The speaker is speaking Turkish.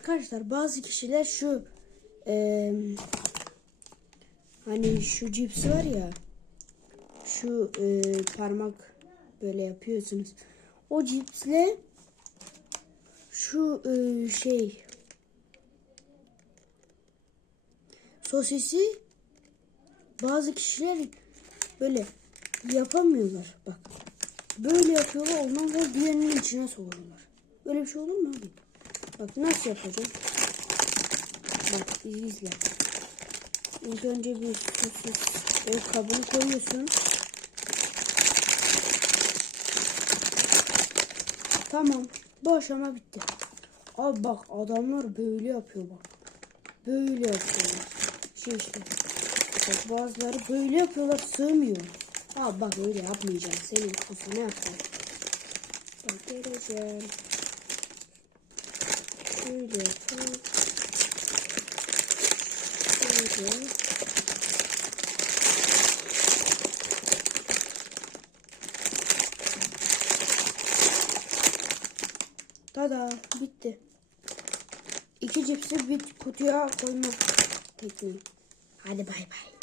Arkadaşlar bazı kişiler şu eee, hani şu cips var ya şu eee, parmak böyle yapıyorsunuz. O cipsle şu eee, şey sosisi bazı kişiler böyle yapamıyorlar bak. Böyle yapıyorlar ondan sonra diğerinin içine sokuyorlar. Böyle bir şey olur mu abi? Bak nasıl yapacağım? Bak izle. İlk önce bir sosis o kabını koyuyorsun. Tamam. Bu aşama bitti. Abi bak adamlar böyle yapıyor bak. Böyle yapıyorlar. Şey işte. Bak bazıları böyle yapıyorlar sığmıyor. Abi bak öyle yapmayacağım. Senin kafana yapacağım. Bak geleceğim. Şöyle. Tada bitti. İki cipsi bir kutuya koyma tekniği. Hadi bay bay.